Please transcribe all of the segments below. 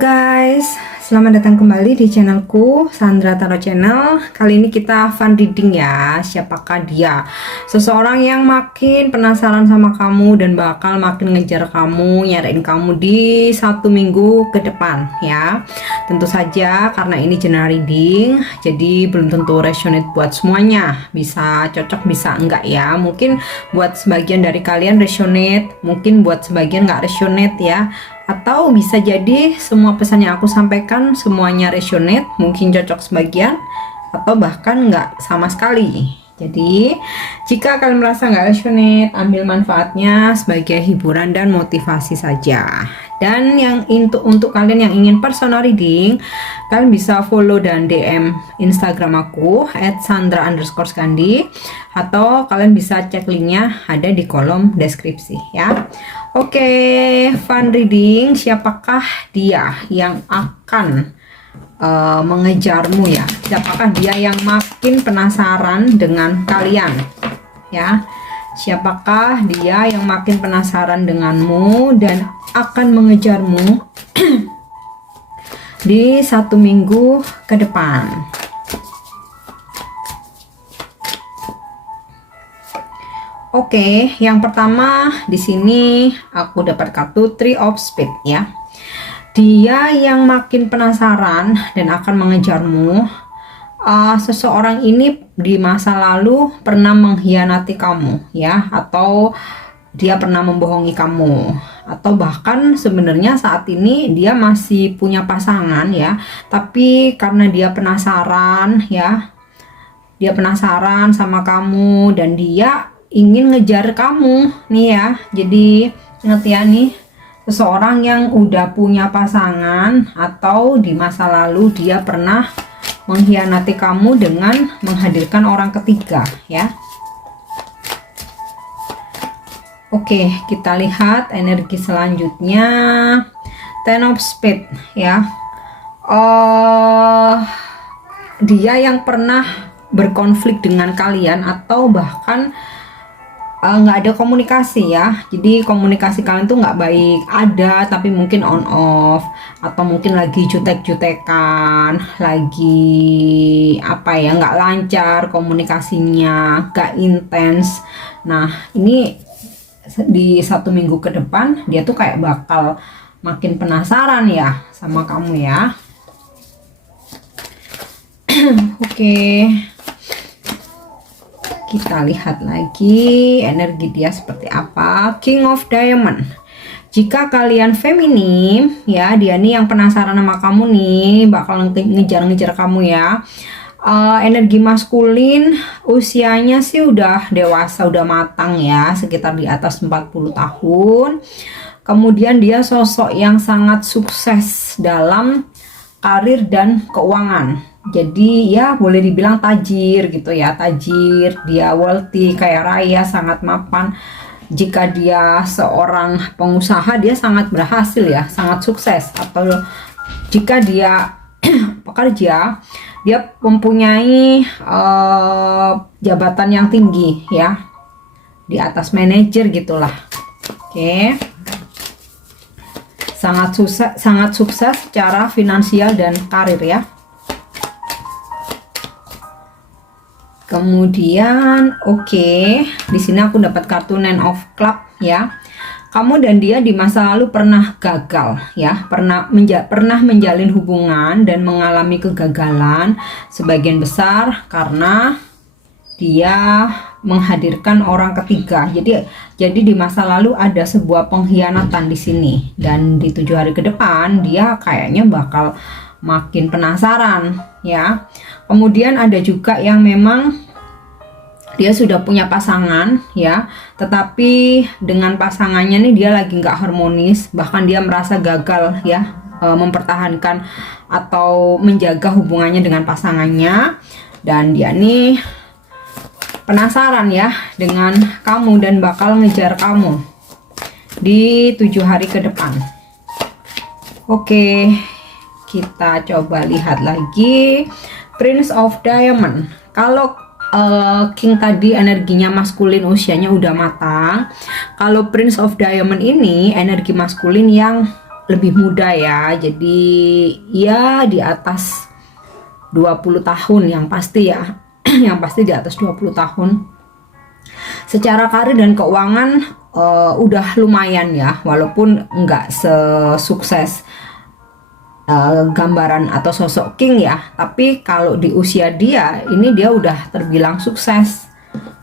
Guys, selamat datang kembali di channelku Sandra Tarot Channel. Kali ini kita fun reading ya. Siapakah dia? Seseorang yang makin penasaran sama kamu dan bakal makin ngejar kamu, nyariin kamu di 1 minggu ke depan ya. Tentu saja karena ini general reading, jadi belum tentu resonate buat semuanya. Bisa cocok, bisa enggak ya. Mungkin buat sebagian dari kalian resonate, mungkin buat sebagian enggak resonate ya. Atau bisa jadi semua pesan yang aku sampaikan semuanya resonate, mungkin cocok sebagian, atau bahkan nggak sama sekali. Jadi jika kalian merasa nggak resonate, ambil manfaatnya sebagai hiburan dan motivasi saja. Dan yang untuk kalian yang ingin personal reading, kalian bisa follow dan DM Instagram aku @sandra_skandi, atau kalian bisa cek linknya ada di kolom deskripsi ya. Oke, fun reading. Siapakah dia yang akan mengejarmu ya? Siapakah dia yang makin penasaran dengan kalian ya? Siapakah dia yang makin penasaran denganmu dan akan mengejarmu di 1 minggu ke depan? Oke, yang pertama di sini aku dapat kartu Three of Spades ya. Dia yang makin penasaran dan akan mengejarmu. Seseorang ini di masa lalu pernah mengkhianati kamu ya, atau dia pernah membohongi kamu, atau bahkan sebenarnya saat ini dia masih punya pasangan ya, tapi karena dia penasaran ya, dia penasaran sama kamu dan dia ingin ngejar kamu nih ya. Jadi ingat ya nih, seseorang yang udah punya pasangan atau di masa lalu dia pernah mengkhianati kamu dengan menghadirkan orang ketiga ya. Oke, kita lihat energi selanjutnya. Ten of Spades ya. Dia yang pernah berkonflik dengan kalian atau bahkan nggak ada komunikasi ya. Jadi komunikasi kalian tuh nggak baik, ada tapi mungkin on off, atau mungkin lagi jutek-jutekan, lagi apa ya, nggak lancar komunikasinya, nggak intens. Nah ini di 1 minggu ke depan dia tuh kayak bakal makin penasaran ya sama kamu ya. Oke, kita lihat lagi energi dia seperti apa. King of Diamond. Jika kalian feminim ya, dia nih yang penasaran sama kamu nih, bakal ngejar-ngejar kamu ya. Energi maskulin, usianya sih udah dewasa, udah matang ya, sekitar di atas 40 tahun. Kemudian dia sosok yang sangat sukses dalam karir dan keuangan. Jadi ya boleh dibilang tajir gitu ya, tajir, dia wealthy, kaya raya, sangat mapan. Jika dia seorang pengusaha, dia sangat berhasil ya, sangat sukses. Atau jika dia pekerja, dia mempunyai jabatan yang tinggi ya, di atas manajer gitulah. Oke, sangat sukses secara finansial dan karir ya. Kemudian di sini aku dapat kartu Nine of Club ya. Kamu dan dia di masa lalu pernah gagal ya, pernah menjalin hubungan dan mengalami kegagalan sebagian besar karena dia menghadirkan orang ketiga. Jadi di masa lalu ada sebuah pengkhianatan di sini, dan di 7 hari ke depan dia kayaknya bakal makin penasaran ya. Kemudian ada juga yang memang dia sudah punya pasangan ya, tetapi dengan pasangannya nih dia lagi nggak harmonis, bahkan dia merasa gagal ya mempertahankan atau menjaga hubungannya dengan pasangannya, dan dia nih penasaran ya dengan kamu dan bakal ngejar kamu di 7 hari ke depan. Oke, kita coba lihat lagi Prince of Diamond. Kalau King tadi energinya maskulin, usianya udah matang. Kalau Prince of Diamond ini energi maskulin yang lebih muda ya, jadi ya di atas 20 tahun yang pasti ya. Yang pasti di atas 20 tahun. Secara karir dan keuangan udah lumayan ya, walaupun nggak sesukses gambaran atau sosok king ya, tapi kalau di usia dia ini dia udah terbilang sukses,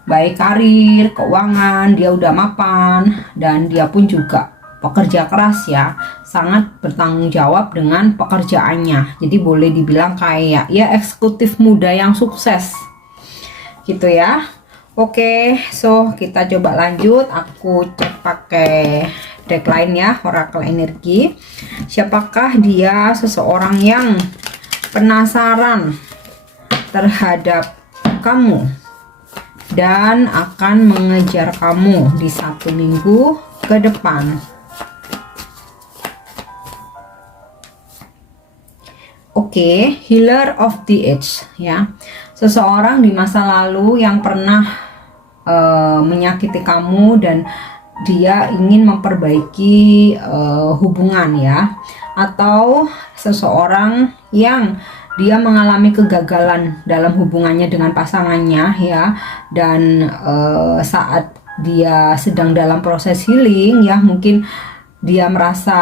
baik karir, keuangan, dia udah mapan, dan dia pun juga pekerja keras ya, sangat bertanggung jawab dengan pekerjaannya. Jadi boleh dibilang kayak ya eksekutif muda yang sukses gitu ya. Oke, so kita coba lanjut. Aku cek pakai deck lain ya, Oracle Energi. Siapakah dia? Seseorang yang penasaran terhadap kamu dan akan mengejar kamu di 1 minggu ke depan. Oke, Healer of the Age ya. Seseorang di masa lalu yang pernah menyakiti kamu dan dia ingin memperbaiki hubungan ya, atau seseorang yang dia mengalami kegagalan dalam hubungannya dengan pasangannya ya, dan saat dia sedang dalam proses healing ya, mungkin dia merasa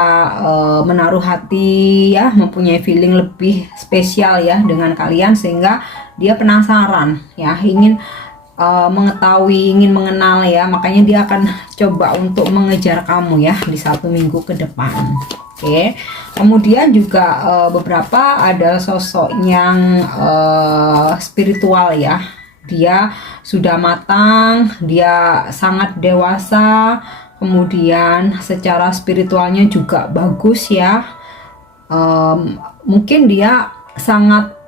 menaruh hati ya, mempunyai feeling lebih spesial ya dengan kalian, sehingga dia penasaran ya, ingin mengetahui, ingin mengenal ya, makanya dia akan coba untuk mengejar kamu ya di 1 minggu ke depan. Oke, kemudian juga beberapa ada sosok yang spiritual ya, dia sudah matang, dia sangat dewasa, kemudian secara spiritualnya juga bagus ya. Mungkin dia sangat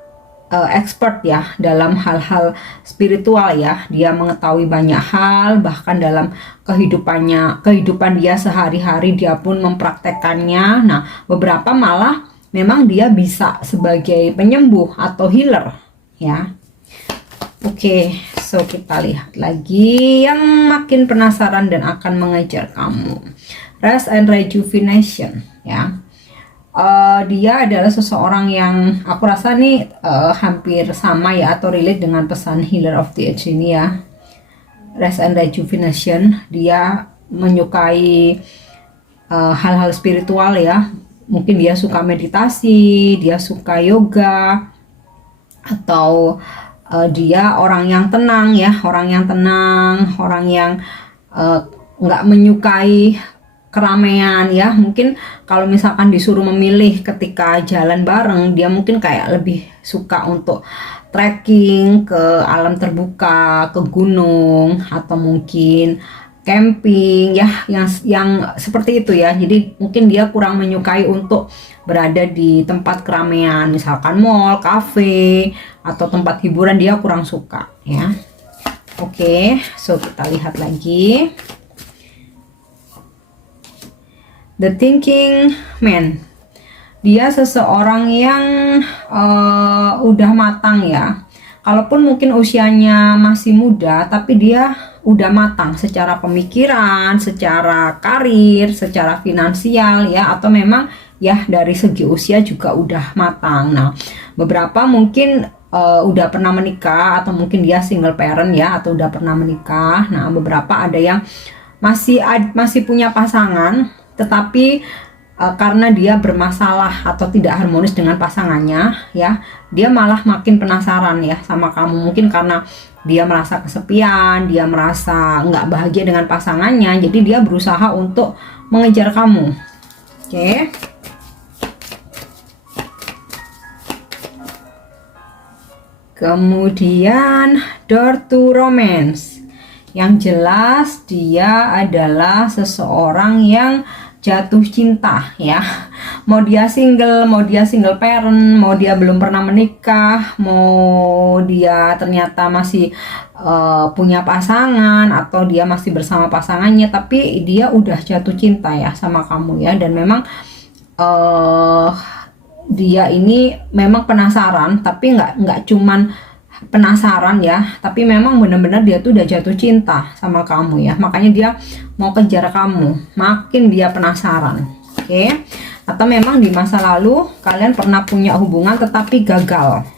expert ya dalam hal-hal spiritual ya, dia mengetahui banyak hal, bahkan dalam kehidupan dia sehari-hari dia pun mempraktekkannya. Nah, beberapa malah memang dia bisa sebagai penyembuh atau healer ya. Oke, so kita lihat lagi yang makin penasaran dan akan mengejar kamu. Rest and Rejuvenation ya. Dia adalah seseorang yang aku rasa nih hampir sama ya, atau relate dengan pesan Healer of the Age ini ya. Rest and Rejuvenation, dia menyukai hal-hal spiritual ya. Mungkin dia suka meditasi, dia suka yoga, atau dia orang yang tenang ya, orang yang nggak menyukai keramaian ya. Mungkin kalau misalkan disuruh memilih ketika jalan bareng, dia mungkin kayak lebih suka untuk trekking ke alam terbuka, ke gunung, atau mungkin camping ya, yang seperti itu ya. Jadi mungkin dia kurang menyukai untuk berada di tempat keramaian, misalkan mall, cafe, atau tempat hiburan, dia kurang suka ya. Oke, so kita lihat lagi. The Thinking Man, dia seseorang yang udah matang ya. Kalaupun mungkin usianya masih muda, tapi dia udah matang secara pemikiran, secara karir, secara finansial ya, atau memang ya dari segi usia juga udah matang. Nah, beberapa mungkin udah pernah menikah, atau mungkin dia single parent ya, atau udah pernah menikah. Nah, beberapa ada yang masih punya pasangan, tetapi karena dia bermasalah atau tidak harmonis dengan pasangannya ya, dia malah makin penasaran ya sama kamu. Mungkin karena dia merasa kesepian, dia merasa nggak bahagia dengan pasangannya, jadi dia berusaha untuk mengejar kamu. Oke. Kemudian Door to Romance, yang jelas dia adalah seseorang yang jatuh cinta ya. Mau dia single parent, mau dia belum pernah menikah, mau dia ternyata masih punya pasangan, atau dia masih bersama pasangannya, tapi dia udah jatuh cinta ya sama kamu ya. Dan memang dia ini memang penasaran, tapi nggak cuman penasaran ya, tapi memang benar-benar dia tuh udah jatuh cinta sama kamu ya. Makanya dia mau kejar kamu, makin dia penasaran. Oke. atau memang di masa lalu kalian pernah punya hubungan tetapi gagal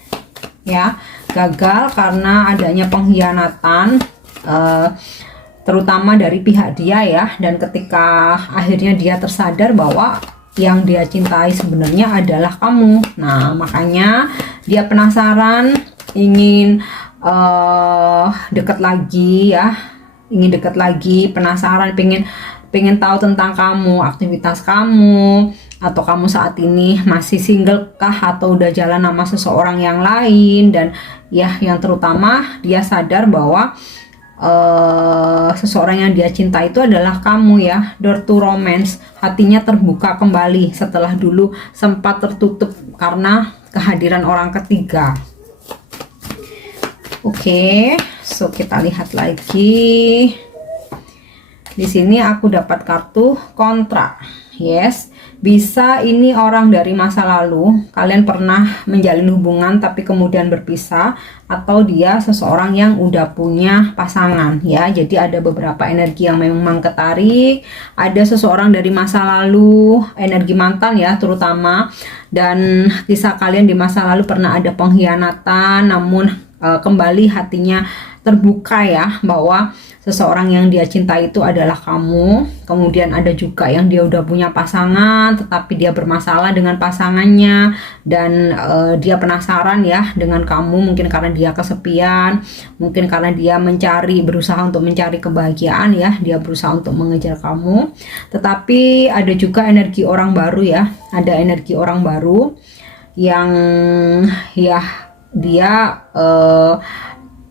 ya, gagal karena adanya pengkhianatan terutama dari pihak dia ya. Dan ketika akhirnya dia tersadar bahwa yang dia cintai sebenarnya adalah kamu, nah makanya dia penasaran, ingin dekat lagi ya, ingin dekat lagi, penasaran, pengen tahu tentang kamu, aktivitas kamu, atau kamu saat ini masih single kah atau udah jalan sama seseorang yang lain. Dan ya yang terutama dia sadar bahwa seseorang yang dia cinta itu adalah kamu ya. Door to romance, hatinya terbuka kembali setelah dulu sempat tertutup karena kehadiran orang ketiga. Oke, so kita lihat lagi. Di sini aku dapat kartu kontra. Yes, bisa ini orang dari masa lalu, kalian pernah menjalin hubungan tapi kemudian berpisah, atau dia seseorang yang udah punya pasangan ya. Jadi ada beberapa energi yang memang ketarik, ada seseorang dari masa lalu, energi mantan ya terutama, dan kisah kalian di masa lalu pernah ada pengkhianatan, namun kembali hatinya terbuka ya bahwa seseorang yang dia cinta itu adalah kamu. Kemudian ada juga yang dia udah punya pasangan tetapi dia bermasalah dengan pasangannya, dan dia penasaran ya dengan kamu, mungkin karena dia kesepian, mungkin karena dia berusaha untuk mencari kebahagiaan ya, dia berusaha untuk mengejar kamu. Tetapi ada juga energi orang baru ya, ada energi orang baru yang ya dia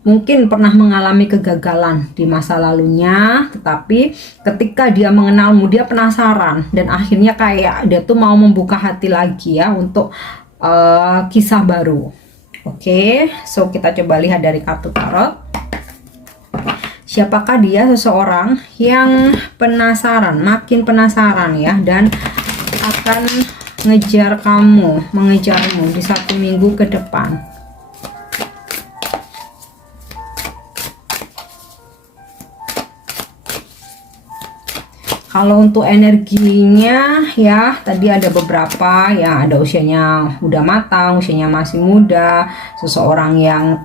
mungkin pernah mengalami kegagalan di masa lalunya, tetapi ketika dia mengenalmu dia penasaran dan akhirnya kayak dia tuh mau membuka hati lagi ya untuk kisah baru. Oke, so kita coba lihat dari kartu tarot. Siapakah dia? Seseorang yang penasaran, makin penasaran ya, dan akan mengejarmu di 1 minggu ke depan. Kalau untuk energinya ya, tadi ada beberapa ya, ada usianya udah matang, usianya masih muda, seseorang yang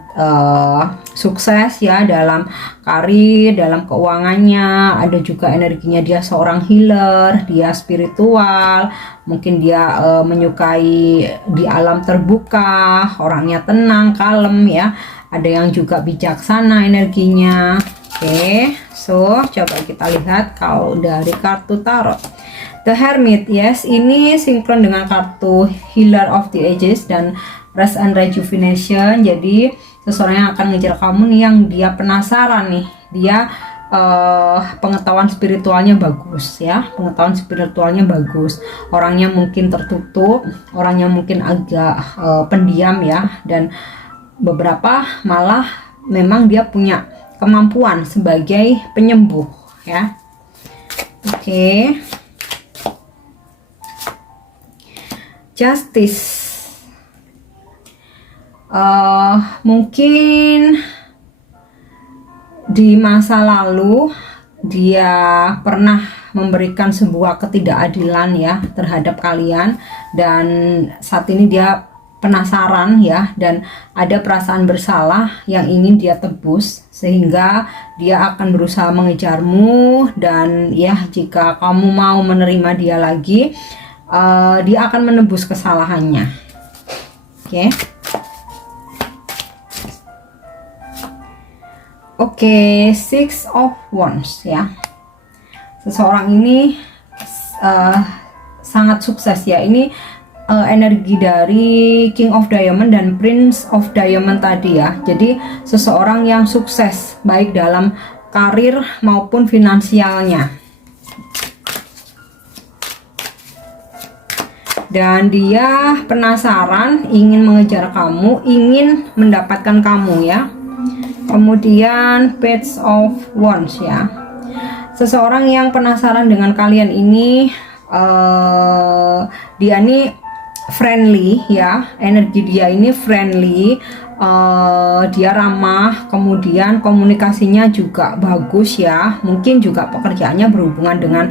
sukses ya dalam karir, dalam keuangannya. Ada juga energinya dia seorang healer, dia spiritual, mungkin dia menyukai di alam terbuka, orangnya tenang, kalem ya. Ada yang juga bijaksana energinya. Oke, so coba kita lihat kalau dari kartu tarot. The Hermit, yes, ini sinkron dengan kartu Healer of the Ages dan Rest and Rejuvenation. Jadi seseorang yang akan ngejar kamu nih, yang dia penasaran nih, dia pengetahuan spiritualnya bagus ya, pengetahuan spiritualnya bagus. Orangnya mungkin tertutup, orangnya mungkin agak pendiam ya, dan beberapa malah memang dia punya kemampuan sebagai penyembuh ya. Oke. Justice, mungkin di masa lalu dia pernah memberikan sebuah ketidakadilan ya terhadap kalian, dan saat ini dia penasaran ya, dan ada perasaan bersalah yang ingin dia tebus, sehingga dia akan berusaha mengejarmu. Dan ya jika kamu mau menerima dia lagi, dia akan menebus kesalahannya. Oke. Oke, Six of Wands ya. Seseorang ini sangat sukses ya. Ini energi dari King of Diamond dan Prince of Diamond tadi ya. Jadi seseorang yang sukses baik dalam karir maupun finansialnya, dan dia penasaran, ingin mengejar kamu, ingin mendapatkan kamu ya. Kemudian Page of Wands ya. Seseorang yang penasaran dengan kalian ini, dia nih friendly ya, energi dia ini friendly, dia ramah, kemudian komunikasinya juga bagus ya. Mungkin juga pekerjaannya berhubungan dengan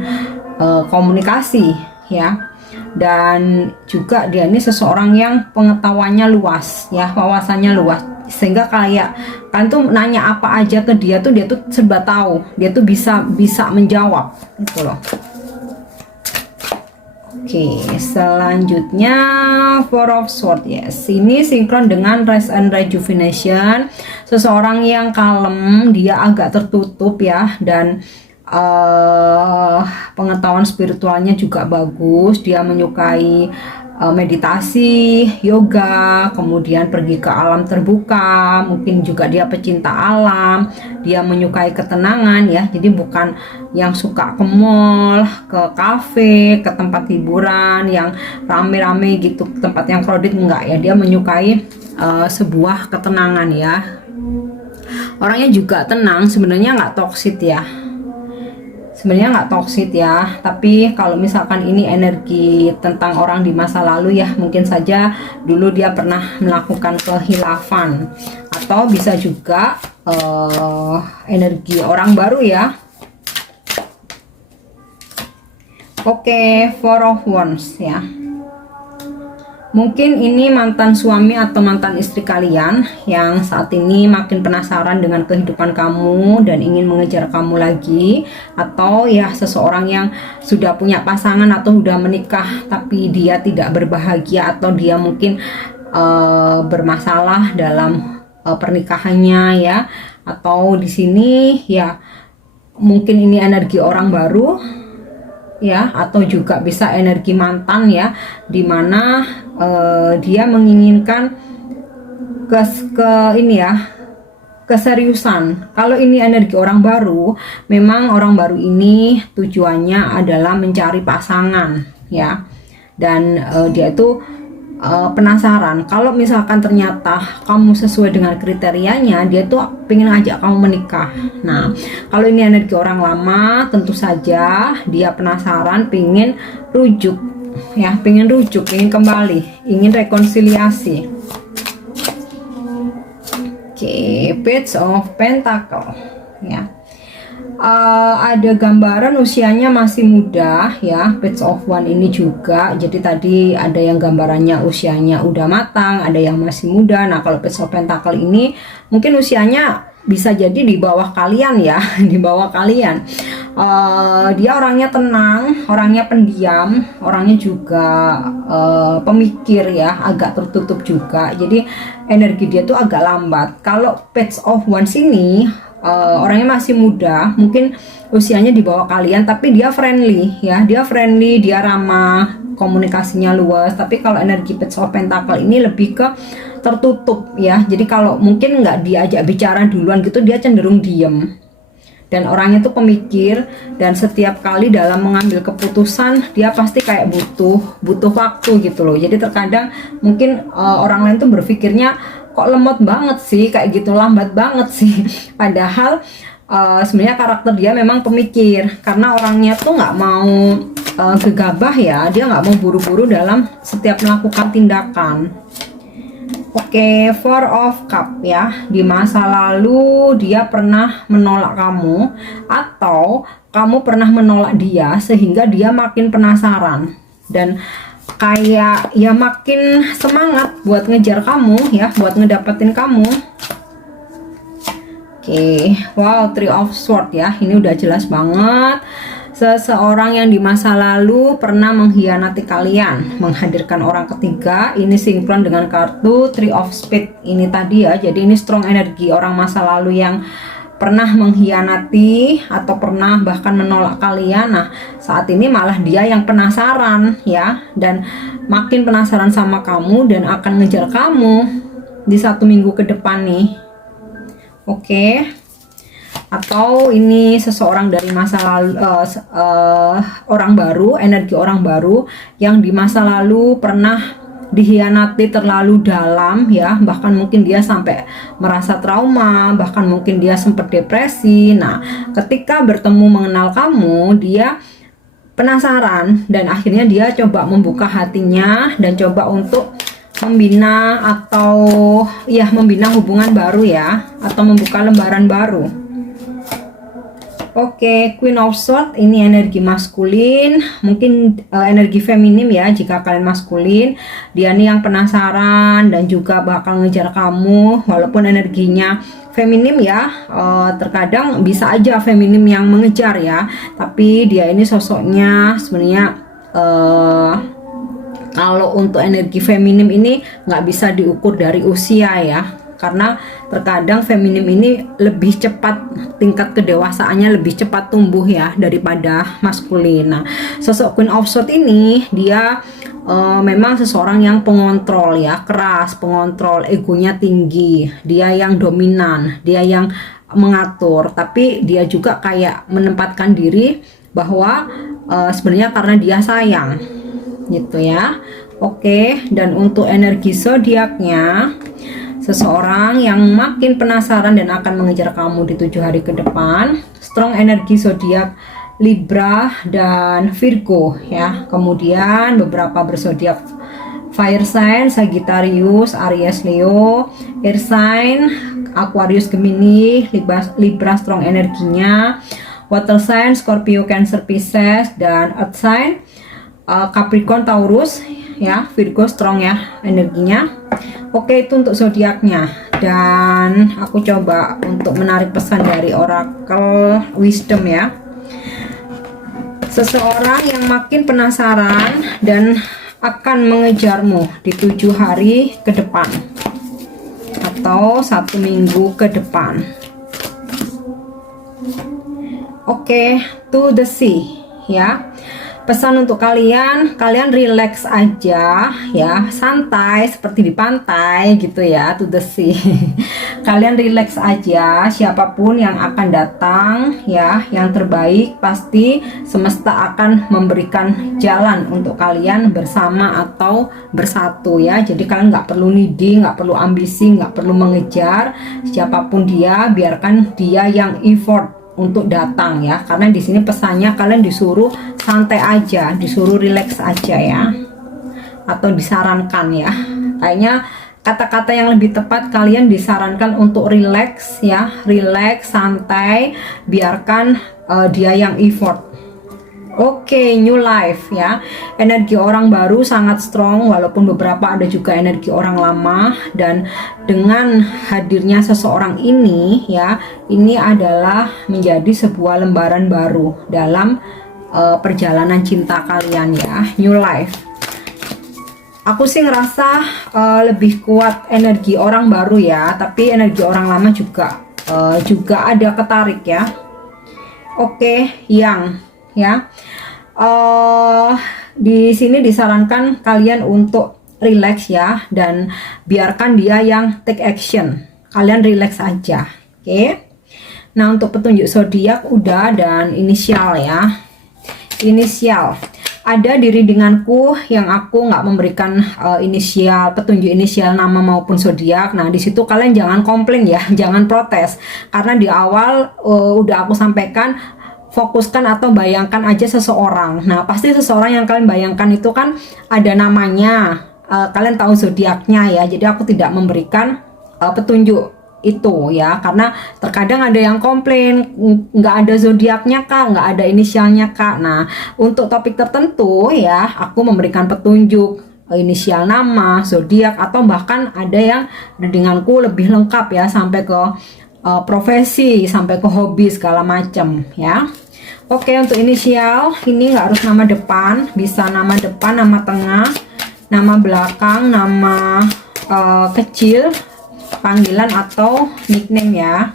komunikasi ya. dan juga dia ini seseorang yang pengetahuannya luas ya, wawasannya luas, sehingga kayak kalian tuh nanya apa aja ke dia tuh serba tahu, dia tuh bisa menjawab gitu loh. Oke, selanjutnya Four of Swords. Yes, ini sinkron dengan Rest and Rejuvenation. Seseorang yang kalem, dia agak tertutup ya, dan pengetahuan spiritualnya juga bagus. Dia menyukai meditasi, yoga, kemudian pergi ke alam terbuka, mungkin juga dia pecinta alam, dia menyukai ketenangan ya, jadi bukan yang suka ke mall, ke kafe, ke tempat hiburan yang rame-rame gitu, tempat yang crowded, enggak ya, dia menyukai sebuah ketenangan ya. Orangnya juga tenang, sebenarnya nggak toksik ya, sebenarnya nggak toksik ya, tapi kalau misalkan ini energi tentang orang di masa lalu ya, mungkin saja dulu dia pernah melakukan kehilafan, atau bisa juga energi orang baru ya. Oke, Four of Wands ya. Mungkin ini mantan suami atau mantan istri kalian yang saat ini makin penasaran dengan kehidupan kamu dan ingin mengejar kamu lagi, atau ya seseorang yang sudah punya pasangan atau sudah menikah tapi dia tidak berbahagia, atau dia mungkin bermasalah dalam pernikahannya ya, atau di sini ya mungkin ini energi orang baru ya, atau juga bisa energi mantan ya, dimana dia menginginkan ini ya, keseriusan. Kalau ini energi orang baru, memang orang baru ini tujuannya adalah mencari pasangan ya, dan dia itu penasaran. Kalau misalkan ternyata kamu sesuai dengan kriterianya, dia tuh pengen ngajak kamu menikah. Nah, kalau ini energi orang lama, tentu saja dia penasaran, pengen rujuk ya, pengen pengen kembali, ingin rekonsiliasi. Oke, Page of Pentacle ya. Ada gambaran usianya masih muda ya, Page of One ini juga. Jadi tadi ada yang gambarannya usianya udah matang, ada yang masih muda. Nah, kalau Page of Pentacle ini mungkin usianya bisa jadi di bawah kalian ya, di bawah kalian. Dia orangnya tenang, orangnya pendiam, orangnya juga pemikir ya, agak tertutup juga. Jadi energi dia tuh agak lambat. Kalau Page of Wands ini orangnya masih muda, mungkin usianya di bawah kalian, tapi dia friendly ya, dia ramah, komunikasinya luas. Tapi kalau energi Page of Pentacle ini lebih ke tertutup ya, jadi kalau mungkin nggak diajak bicara duluan gitu, dia cenderung diem. Dan orangnya tuh pemikir, dan setiap kali dalam mengambil keputusan dia pasti kayak butuh waktu gitu loh. Jadi terkadang mungkin orang lain tuh berpikirnya, kok lemot banget sih, kayak gitu, lambat banget sih. Padahal sebenarnya karakter dia memang pemikir, karena orangnya tuh nggak mau gegabah ya, dia nggak mau buru-buru dalam setiap melakukan tindakan. Oke, Four of Cup ya. Di masa lalu dia pernah menolak kamu, atau kamu pernah menolak dia, sehingga dia makin penasaran dan kayak ya makin semangat buat ngejar kamu ya, buat ngedapetin kamu. Oke, wow, Three of Swords ya. Ini udah jelas banget. Seseorang yang di masa lalu pernah mengkhianati kalian, menghadirkan orang ketiga. Ini sinkron dengan kartu Three of Spades ini tadi ya. Jadi ini strong energi orang masa lalu yang pernah mengkhianati atau pernah bahkan menolak kalian. Nah, saat ini malah dia yang penasaran ya, dan makin penasaran sama kamu dan akan ngejar kamu di 1 minggu ke depan nih. Oke. Atau ini seseorang dari masa lalu, orang baru, energi orang baru yang di masa lalu pernah dikhianati terlalu dalam ya, bahkan mungkin dia sampai merasa trauma, bahkan mungkin dia sempat depresi. Nah, ketika bertemu mengenal kamu, dia penasaran dan akhirnya dia coba membuka hatinya dan coba untuk membina, atau ya membina hubungan baru ya, atau membuka lembaran baru. Oke, Queen of Swords ini energi maskulin, mungkin energi feminim ya jika kalian maskulin. Dia nih yang penasaran dan juga bakal ngejar kamu, walaupun energinya feminim ya. Terkadang bisa aja feminim yang mengejar ya, tapi dia ini sosoknya sebenarnya kalau untuk energi feminim ini nggak bisa diukur dari usia ya, karena terkadang feminim ini lebih cepat, tingkat kedewasaannya lebih cepat tumbuh ya daripada maskulin. Nah, sosok Queen of Swords ini dia memang seseorang yang pengontrol ya, keras, pengontrol, egonya tinggi, dia yang dominan, dia yang mengatur, tapi dia juga kayak menempatkan diri bahwa sebenarnya karena dia sayang gitu ya. Oke, dan untuk energi zodiaknya, seseorang yang makin penasaran dan akan mengejar kamu di 7 hari ke depan. Strong energi zodiak Libra dan Virgo ya. Kemudian beberapa berzodiak fire sign Sagittarius, Aries, Leo, air sign Aquarius, Gemini, Libra strong energinya, water sign Scorpio, Cancer, Pisces, dan earth sign Capricorn, Taurus ya. Virgo strong ya energinya. Oke, itu untuk zodiaknya. Dan aku coba untuk menarik pesan dari Oracle Wisdom ya. Seseorang yang makin penasaran dan akan mengejarmu di 7 hari ke depan atau 1 minggu ke depan. Oke, to the sea ya. Pesan untuk kalian relax aja ya, santai seperti di pantai gitu ya, to the sea. Kalian relax aja, siapapun yang akan datang ya, yang terbaik pasti semesta akan memberikan jalan untuk kalian bersama atau bersatu ya. Jadi kalian nggak perlu needy, nggak perlu ambisi, nggak perlu mengejar siapapun dia, biarkan dia yang effort untuk datang ya, karena di sini pesannya kalian disuruh santai aja, disuruh relax aja ya, atau disarankan ya, kayaknya kata-kata yang lebih tepat kalian disarankan untuk relax ya, relax, santai, biarkan dia yang effort. Oke, new life ya, energi orang baru sangat strong, walaupun beberapa ada juga energi orang lama. Dan dengan hadirnya seseorang ini ya, ini adalah menjadi sebuah lembaran baru dalam perjalanan cinta kalian ya, new life. Aku sih ngerasa lebih kuat energi orang baru ya, tapi energi orang lama juga ada ketarik ya. Oke, yang ya, di sini disarankan kalian untuk relax ya, dan biarkan dia yang take action, kalian relax aja. Oke. Nah, untuk petunjuk zodiak udah, dan inisial ya, inisial ada di readinganku yang aku nggak memberikan inisial, petunjuk inisial nama maupun zodiak. Nah, di situ kalian jangan komplain ya, jangan protes, karena di awal udah aku sampaikan, fokuskan atau bayangkan aja seseorang. Nah, pasti seseorang yang kalian bayangkan itu kan ada namanya, kalian tahu zodiaknya ya. Jadi aku tidak memberikan petunjuk itu ya, karena terkadang ada yang komplain nggak ada zodiaknya kak, nggak ada inisialnya kak. Nah, untuk topik tertentu ya, aku memberikan petunjuk inisial nama, zodiak, atau bahkan ada yang readinganku lebih lengkap ya, sampai ke profesi, sampai ke hobi segala macam ya. Oke, untuk inisial ini nggak harus nama depan, bisa nama depan, nama tengah, nama belakang, nama kecil, panggilan atau nickname ya.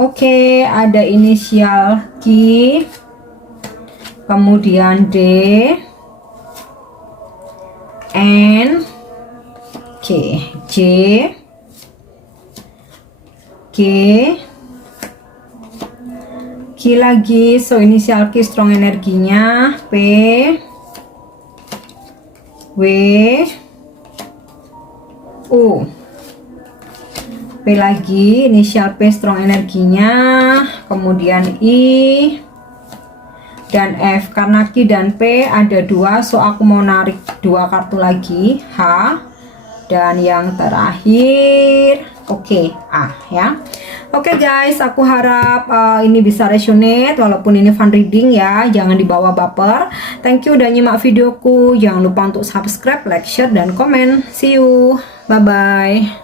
Oke, ada inisial Q, kemudian D, N, K, J, G, Q lagi, so inisial Q strong energinya, P, W, U, P lagi, inisial P strong energinya, kemudian I, dan F. Karena Q dan P ada 2, so aku mau narik 2 kartu lagi, H, dan yang terakhir oke, A ya. Oke guys, aku harap ini bisa resonate walaupun ini fun reading ya. Jangan dibawa baper. Thank you udah nyimak videoku. Jangan lupa untuk subscribe, like, share, dan komen. See you. Bye-bye.